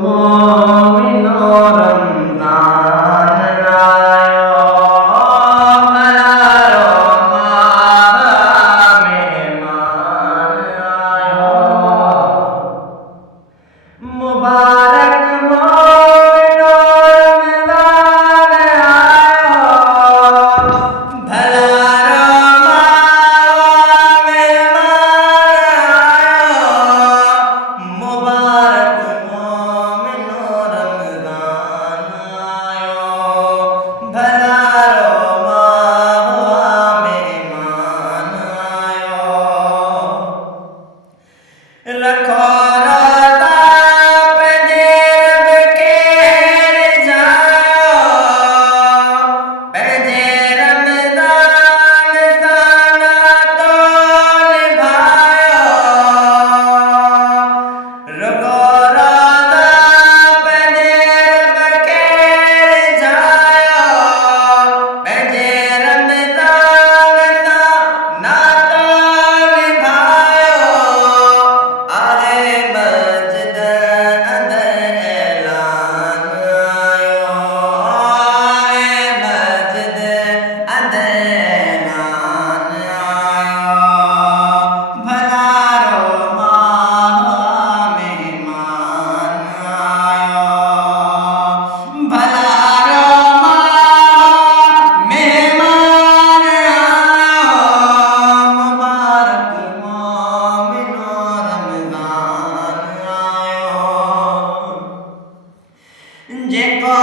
मोमिनो रमज़ान आयो, भलारो माह मेहमान आयो। मुबारक मोमिनो रमज़ान आयो, भलारो माह मेहमान आयो। मुबारक मोमिनो रमज़ान आयो, भलारो माह मेहमान आयो। रखो रोज़ा पे जेब केर जायो, पेजे रमज़ान साना तो निभायो। रखो रोज़ा पे जेब केर जायो, पेजे रमज़ान साना तो निभायो। आहे मस्जिद अंदर ऐलान आयो, आहे मस्जिद अंदर ऐलान आयो। भलारो माह मेहमान आयो, भलारो माह मेहमान आयो। मुबारक मोमिनो रमज़ान आयो, जेको